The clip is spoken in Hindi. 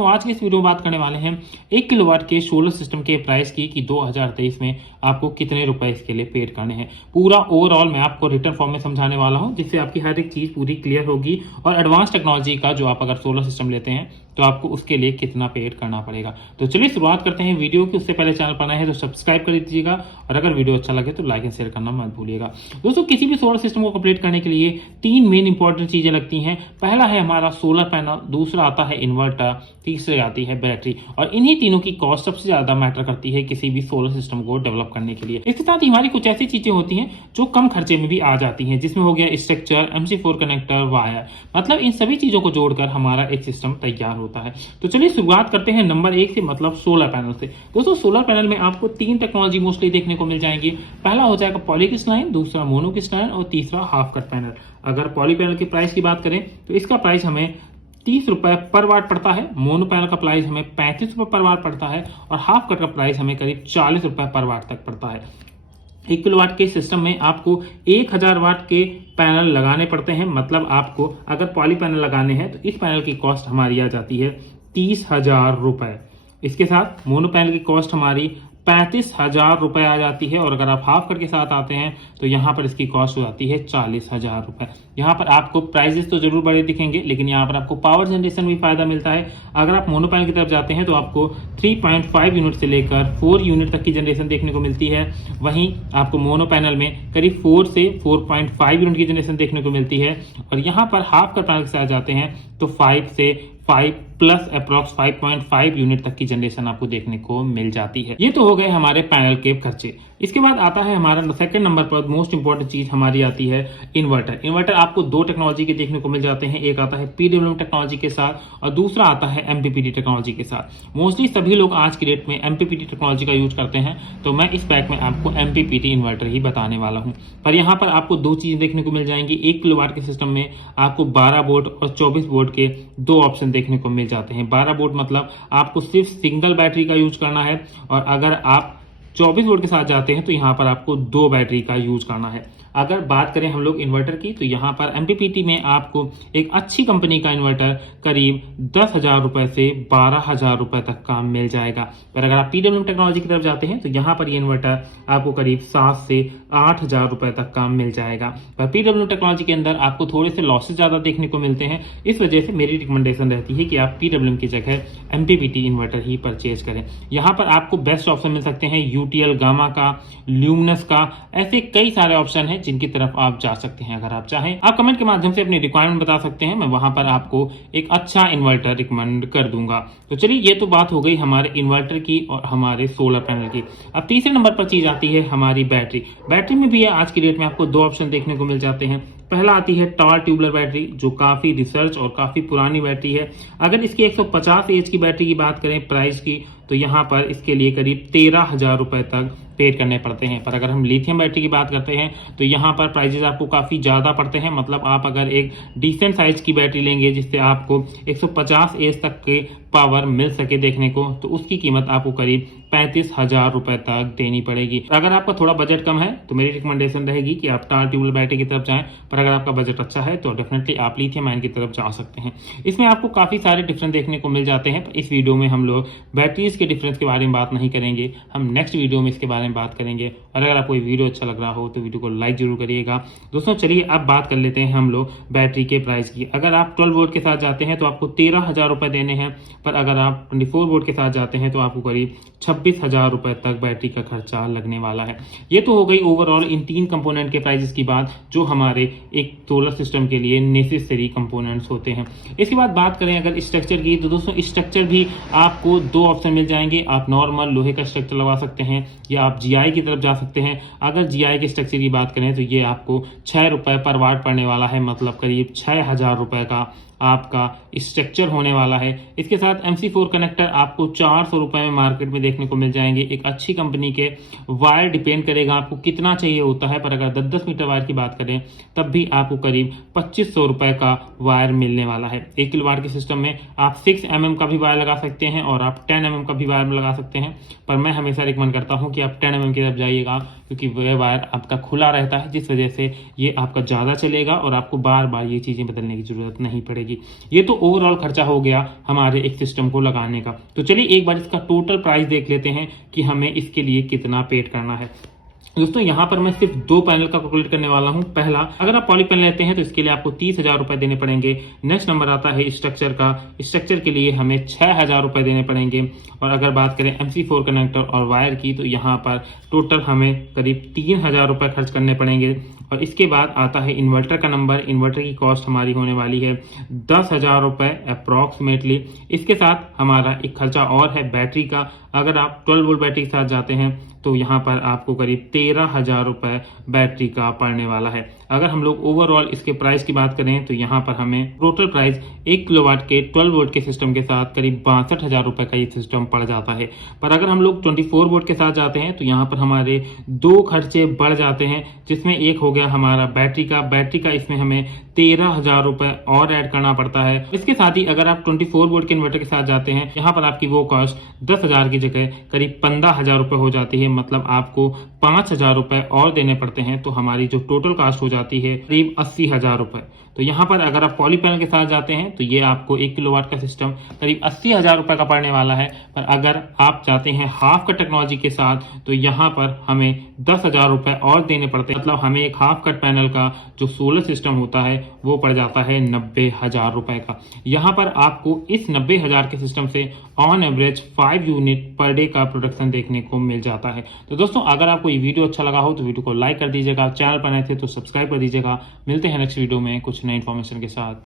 तो आज की इस वीडियो में बात करने वाले हैं 1 किलोवाट के सोलर सिस्टम के प्राइस की कि 2023 में आपको कितने रुपए इसके लिए पेड करने हैं। पूरा ओवरऑल मैं आपको रिटर्न फॉर्म में समझाने वाला हूं, जिससे आपकी हर एक चीज पूरी क्लियर होगी और एडवांस टेक्नोलॉजी का जो आप अगर सोलर सिस्टम लेते हैं तो आपको उसके लिए कितना पेड करना पड़ेगा। तो चलिए शुरुआत करते हैं वीडियो की। उससे पहले चैनल पर नए हैं तो सब्सक्राइब कर दीजिएगा और अगर वीडियो अच्छा लगे तो लाइक एंड शेयर करना मत भूलिएगा। दोस्तों, किसी भी सोलर सिस्टम को कंप्लीट करने के लिए 3 मेन इंपॉर्टेंट चीजें लगती हैं। पहला है हमारा सोलर पैनल, दूसरा आता है इन्वर्टर, तीसरी आती है बैटरी। और इन्हीं तीनों की कॉस्ट सबसे ज्यादा मैटर करती है किसी भी सोलर सिस्टम को डेवलप करने के लिए। इसके साथ ही हमारी कुछ ऐसी चीजें होती हैं जो कम खर्चे में भी आ जाती हैं, जिसमें हो गया स्ट्रक्चर, MC4 कनेक्टर, वायर। मतलब इन सभी चीजों को जोड़कर हमारा एक सिस्टम तैयार होता है। तो चलिए शुरुआत करते हैं नंबर 1 से, मतलब सोलर पैनल से। दोस्तों, सोलर पैनल में आपको 3 टेक्नोलॉजी मोस्टली देखने को मिल जाएंगी। पहला हो जाएगा पॉलीक्रिस्टलाइन, दूसरा मोनोक्रिस्टलाइन और तीसरा हाफ कट पैनल। अगर पॉली पैनल की प्राइस की बात करें तो इसका प्राइस हमें 30 रुपए पर वाट पड़ता है। मोनो पैनल का प्राइस हमें 35 रुपए पर वाट पड़ता है और हाफ कट का प्राइस हमें करीब 40 रुपए पर वाट तक पड़ता है। 1 किलोवाट के सिस्टम में आपको 1000 वाट के पैनल लगाने पड़ते हैं। मतलब आपको अगर पॉली पैनल लगाने हैं तो इस पैनल की कॉस्ट हमारी आ जाती है 30,000 रुपए। इसके साथ मोनो पैनल की कॉस्ट हमारी 35,000 रुपए आ जाती है और अगर आप हाफ कट के साथ आते हैं तो यहाँ पर इसकी कॉस्ट हो जाती है 40,000 रुपए। यहाँ पर आपको प्राइजेस तो जरूर बड़े दिखेंगे, लेकिन यहाँ पर आपको पावर जनरेशन भी फायदा मिलता है। अगर आप मोनो पैनल की तरफ जाते हैं तो आपको 3.5 यूनिट से लेकर 4 यूनिट तक की जनरेशन देखने को मिलती है। वहीं आपको मोनो पैनल में करीब 4 से 4.5 यूनिट की जनरेशन देखने को मिलती है और यहाँ पर हाफ कट पैनल के साथ जाते हैं तो 5 से 5 प्लस अप्रॉक्स 5.5 यूनिट तक की जनरेशन आपको देखने को मिल जाती है। ये तो हो गए हमारे पैनल के खर्चे। इसके बाद आता है हमारा सेकंड नंबर पर मोस्ट इंपॉर्टेंट चीज हमारी आती है इन्वर्टर। इन्वर्टर आपको 2 टेक्नोलॉजी के देखने को मिल जाते हैं। एक आता है PWM टेक्नोलॉजी के साथ और दूसरा आता है MPPT टेक्नोलॉजी के साथ। मोस्टली सभी लोग आज की डेट में MPPT टेक्नोलॉजी का यूज करते हैं, तो मैं इस पैक में आपको MPPT इन्वर्टर ही बताने वाला हूँ। पर यहाँ पर आपको 2 चीजें देखने को मिल जाएंगी। 1 किलोवाट के सिस्टम में आपको 12 वोल्ट और 24 वोल्ट के 2 ऑप्शन देखने को मिल जाते हैं। 12 वोल्ट मतलब आपको सिर्फ सिंगल बैटरी का यूज करना है और अगर आप 24 वोल्ट के साथ जाते हैं तो यहाँ पर आपको 2 बैटरी का यूज करना है। अगर बात करें हम लोग इन्वर्टर की तो यहाँ पर MPPT में आपको एक अच्छी कंपनी का इन्वर्टर करीब 10,000 रुपए से 12,000 रुपए तक का मिल जाएगा। पर अगर आप PWM टेक्नोलॉजी की तरफ जाते हैं तो यहाँ पर ये इन्वर्टर आपको करीब 7 से 8,000 रुपए तक का मिल जाएगा। पर PWM टेक्नोलॉजी के अंदर आपको थोड़े से लॉसेज ज्यादा देखने को मिलते हैं। इस वजह से मेरी रिकमेंडेशन रहती है कि आप PWM की जगह MPPT इन्वर्टर ही परचेज करें। यहाँ पर आपको बेस्ट ऑप्शन मिल सकते हैं UTL, गामा का, ल्यूमिनस का, ऐसे कई सारे ऑप्शन हैं जिनकी तरफ आप जा सकते हैं। अगर आप चाहें आप कमेंट के माध्यम से अपनी रिक्वायरमेंट बता सकते हैं, मैं वहां पर आपको एक अच्छा इन्वर्टर रिकमेंड कर दूंगा। तो चलिए, ये तो बात हो गई हमारे इन्वर्टर की और हमारे सोलर पैनल की। अब तीसरे नंबर पर चीज आती है हमारी बैटरी। बैटरी में भी आज की डेट में आपको 2 ऑप्शन देखने को मिल जाते हैं। पहला आती है टॉर ट्यूबुलर बैटरी, जो काफी रिसर्च और काफी पुरानी बैटरी है। अगर इसकी 150 एच की बैटरी की बात करें प्राइस की, तो यहाँ पर इसके लिए करीब 13,000 रुपए तक पेड करने पड़ते हैं। पर अगर हम लिथियम बैटरी की बात करते हैं तो यहाँ पर प्राइजेस आपको काफी ज्यादा पड़ते हैं। मतलब आप अगर एक डिसेंट साइज की बैटरी लेंगे जिससे आपको 150 एच तक के पावर मिल सके देखने को, तो उसकी कीमत आपको करीब 35,000 रुपए तक देनी पड़ेगी। अगर आपका थोड़ा बजट कम है तो मेरी रिकमेंडेशन रहेगी कि आप टॉर ट्यूबुलर बैटरी की तरफ जाएं। पर अगर आपका बजट अच्छा है तो डेफिनेटली आप लिथियम आयन की तरफ जा सकते हैं। इसमें आपको काफी सारे डिफरेंस देखने को मिल जाते हैं। इस वीडियो में हम लोग बैटरीज के डिफरेंस के बारे में बात नहीं करेंगे, हम नेक्स्ट वीडियो में इसके बारे में बात करेंगे। और अगर आपको ये वीडियो अच्छा लग रहा हो तो वीडियो को लाइक जरूर करिएगा। दोस्तों, चलिए अब बात कर लेते हैं हम लोग बैटरी के प्राइस की। अगर आप 12 वोल्ट के साथ जाते हैं तो आपको 13,000 रुपए देने हैं। पर अगर आप 24 वोल्ट के साथ जाते हैं तो आपको करीब 26,000 रुपए तक बैटरी का खर्चा लगने वाला है। ये तो हो गई ओवरऑल इन 3 कंपोनेंट के प्राइसेस की बात, जो हमारे एक सोलर सिस्टम के लिए नेसेसरी कंपोनेंट्स होते हैं। इसके बाद बात करें अगर स्ट्रक्चर की, तो दोस्तों स्ट्रक्चर भी आपको 2 ऑप्शन मिल जाएंगे। आप नॉर्मल लोहे का स्ट्रक्चर लगा सकते हैं या आप GI की तरफ जा सकते हैं। अगर GI के स्ट्रक्चर की बात करें तो ये आपको 6 रुपए पर वाट पड़ने वाला है। मतलब करीब 6,000 रुपए का आपका स्ट्रक्चर होने वाला है। इसके साथ MC4 कनेक्टर आपको 400 रुपए में मार्केट में देखने को मिल जाएंगे। एक अच्छी कंपनी के वायर डिपेंड करेगा आपको कितना चाहिए होता है, पर अगर 10-10 मीटर वायर की बात करें तब भी आपको करीब 2500 रुपए का वायर मिलने वाला है। 1 किलोवाट के सिस्टम में आप 6 mm का भी वायर लगा सकते हैं और आप 10 mm का भी वायर लगा सकते हैं। पर मैं हमेशा रिकमेंड करता हूँ कि आप 10 mm की तरफ जाइएगा, क्योंकि वह वायर आपका खुला रहता है, जिस वजह से ये आपका ज्यादा चलेगा और आपको बार बार ये चीजें बदलने की जरूरत नहीं पड़ेगी। जाएगी। ये तो ओवरऑल खर्चा हो गया हमारे एक सिस्टम को लगाने का। तो चलिए एक बार इसका टोटल प्राइस देख लेते हैं कि हमें इसके लिए कितना पेड करना है। दोस्तों यहाँ पर मैं सिर्फ 2 पैनल का कैलकुलेट करने वाला हूँ। पहला, अगर आप पॉली पैनल लेते हैं तो इसके लिए आपको 30,000 रुपए देने पड़ेंगे। नेक्स्ट नंबर आता है स्ट्रक्चर का। स्ट्रक्चर के लिए हमें 6,000 रुपए देने पड़ेंगे। और अगर बात करें MC4 कनेक्टर और वायर की, तो यहाँ पर टोटल हमें करीब 3,000 रुपए खर्च करने पड़ेंगे। और इसके बाद आता है इन्वर्टर का नंबर। इन्वर्टर की कॉस्ट हमारी होने वाली है 10,000 रुपए अप्रॉक्सीमेटली। इसके साथ हमारा एक खर्चा और है बैटरी का। अगर आप 12 वोल्ट बैटरी के साथ जाते हैं तो यहाँ पर आपको करीब 13,000 रुपए बैटरी का पड़ने वाला है। अगर हम लोग ओवरऑल इसके प्राइस की बात करें तो यहाँ पर हमें टोटल प्राइस 1 किलोवाट के 12 वोल्ट के सिस्टम के साथ करीब 62,000 रुपए का ये सिस्टम पड़ जाता है। पर अगर हम लोग 24 वोल्ट के साथ जाते हैं तो यहाँ पर हमारे 2 खर्चे बढ़ जाते हैं, जिसमें एक हो गया हमारा बैटरी का इसमें हमें 13,000 रुपए और ऐड करना पड़ता है। इसके साथ ही अगर आप 24 वोल्ट के इन्वर्टर के साथ जाते हैं, यहाँ पर आपकी वो कॉस्ट 10,000 की जगह करीब 15,000 रुपए हो जाती है। मतलब आपको 5,000 रुपए और देने पड़ते हैं। तो हमारी जो टोटल कॉस्ट हो जाती है करीब 80,000 रुपए। तो यहाँ पर अगर आप पॉली पैनल के साथ जाते हैं तो ये आपको 1 किलोवाट का सिस्टम करीब 80,000 रुपए का पड़ने वाला है। पर अगर आप जाते हैं हाफ कट टेक्नोलॉजी के साथ तो यहाँ पर हमें 10,000 रुपए और देने पड़ते हैं। मतलब हमें एक हाफ कट पैनल का जो सोलर सिस्टम होता है वो पड़ जाता है 90,000 रुपए का। यहाँ पर आपको इस 90,000 के सिस्टम से on average 5 unit per day का प्रोडक्शन देखने को मिल जाता है। तो दोस्तों अगर आपको ये वीडियो अच्छा लगा हो तो वीडियो को लाइक कर दीजिएगा। चैनल पर नए थे तो सब्सक्राइब कर दीजिएगा। मिलते हैं नेक्स्ट वीडियो में कुछ नई इन्फॉर्मेशन के साथ।